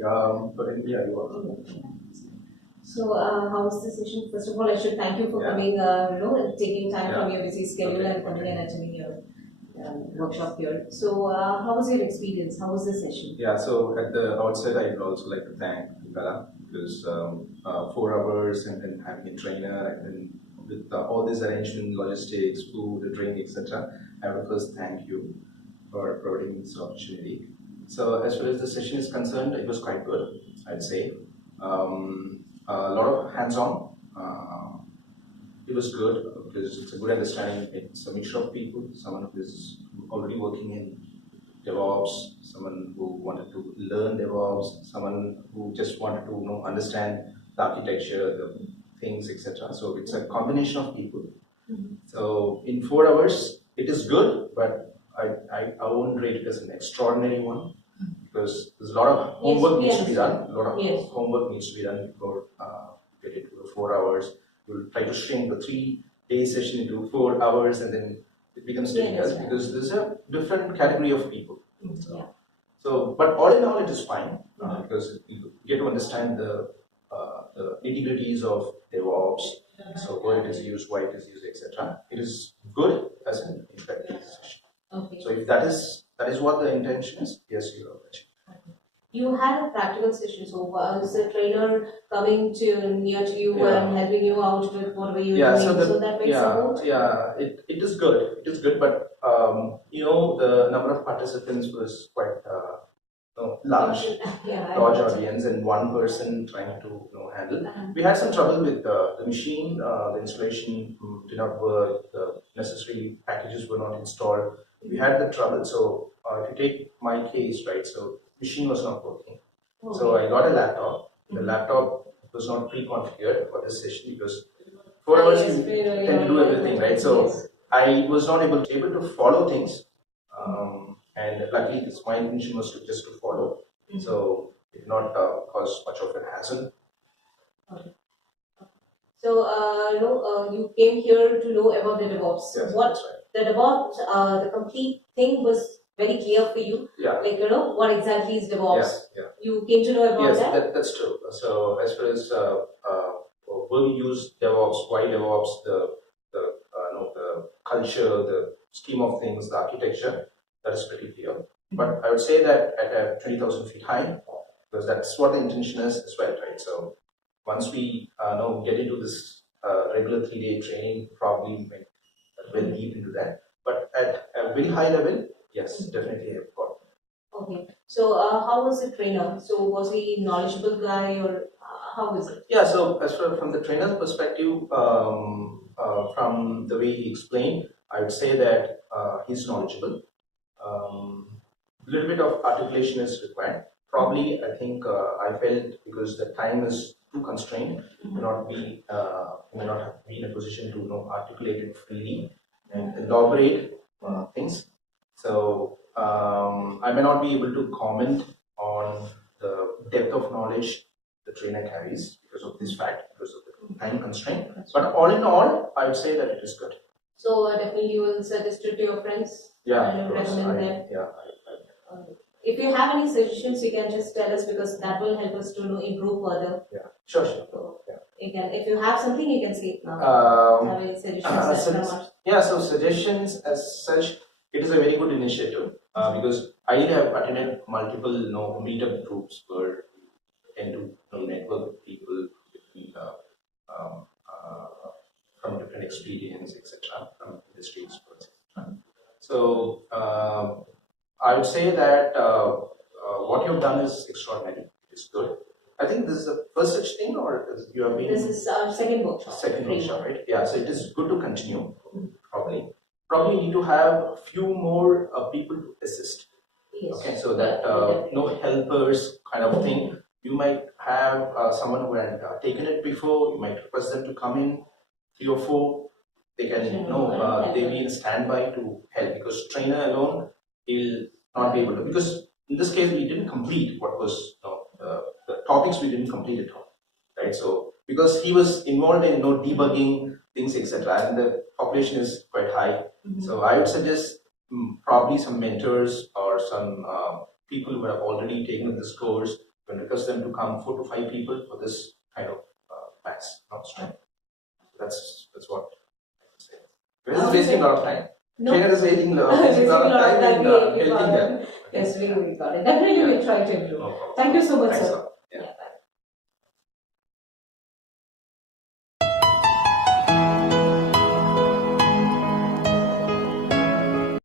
But yeah, you are. So, how was the session? First of all, I should thank you for coming, taking time from your busy schedule and coming and attending your workshop here. So, how was your experience? How was the session? Yeah, so at the outset, I would also like to thank Pingala because 4 hours and then having a trainer and then with all these arrangements, logistics, food, the drink, etc. I would first thank you for providing this opportunity. So as far as the session is concerned, it was quite good, I'd say. A lot of hands-on. It was good because it's a good understanding. It's a mixture of people, someone who is already working in DevOps, someone who wanted to learn DevOps, someone who just wanted to understand the architecture, the things, etc. So it's a combination of people. So in 4 hours, it is good, but I won't rate it as an extraordinary one because there's a lot of homework needs to be done. A lot of homework needs to be done before get it to 4 hours. We'll try to shrink the 3-day session into 4 hours, and then it becomes difficult because there's a different category of people. So, but all in all, it is fine because you get to understand the nitty-gritties of DevOps. So where it is used, why it is used, etc. It is good as an introductory session. Okay. So if that is what the intention is, yes, you are right. You had a practical session, so was the trainer coming near to you and helping you out with whatever you were doing? So that makes sense. Yeah, it is good. It is good, but the number of participants was quite large audience, and one person trying to handle. We had some trouble with the machine. The installation did not work. The necessary packages were not installed. We had the trouble. So if you take my case, right? So machine was not working. Okay. So I got a laptop. The laptop was not pre-configured for this session because 4 hours you tend to do everything, right? So I was not able to follow things. And luckily, my intention was just to follow. So it did not cause much of a hassle. Okay. So, you came here to know about the DevOps. Yes, what the DevOps, the complete thing was very clear for you. Yeah. Like, what exactly is DevOps? Yeah. You came to know about that? Yes, that's true. So as far as will we use DevOps, why DevOps, the culture, the scheme of things, the architecture, that is pretty clear. But I would say that at 20,000 feet high, because that's what the intention is as well, right? So once we get into this regular 3-day training, probably we might well deep into that. But at a very high level, yes, definitely I've got. Okay. So how was the trainer? So was he a knowledgeable guy, or how was it? Yeah. So as from the trainer's perspective, from the way he explained, I would say that he's knowledgeable. A little bit of articulation is required. Probably, I think I felt because the time is too constrained, may not be in a position to articulate it freely and elaborate things. So I may not be able to comment on the depth of knowledge the trainer carries because of this fact, because of the time constraint. But all in all, I would say that it is good. So definitely you will suggest it to your friends? And recommend them? Yeah. If you have any suggestions, you can just tell us because that will help us to improve further. Yeah, sure. So you can, if you have something, you can say it now. Have any suggestions? So suggestions as such, it is a very good initiative because I have attended multiple meetup groups where we tend to network with people from different experience, etc., from industry experts. So I would say that what you've done is extraordinary. It's good. I think this is the first such thing, or you have been. This is our second workshop. Second workshop, right? Yeah. So it is good to continue. Probably need to have a few more people to assist. Yes. Okay. So that no helpers kind of thing. You might have someone who had taken it before. You might request them to come in, 3 or 4. They can they be in standby to help because trainer alone will not be able to, because in this case we didn't complete what was the topics, we didn't complete it all, right? So because he was involved in debugging things, etc., and the population is quite high. So I would suggest probably some mentors or some people who have already taken this course going to request them to come 4 to 5 people for this kind of max, not strength. That's what I would say. Because it's wasting a lot of time. No. Trainer is wasting a lot of time in helping them. Yes, we got it. Definitely we'll try to improve. Thank you so much, sir.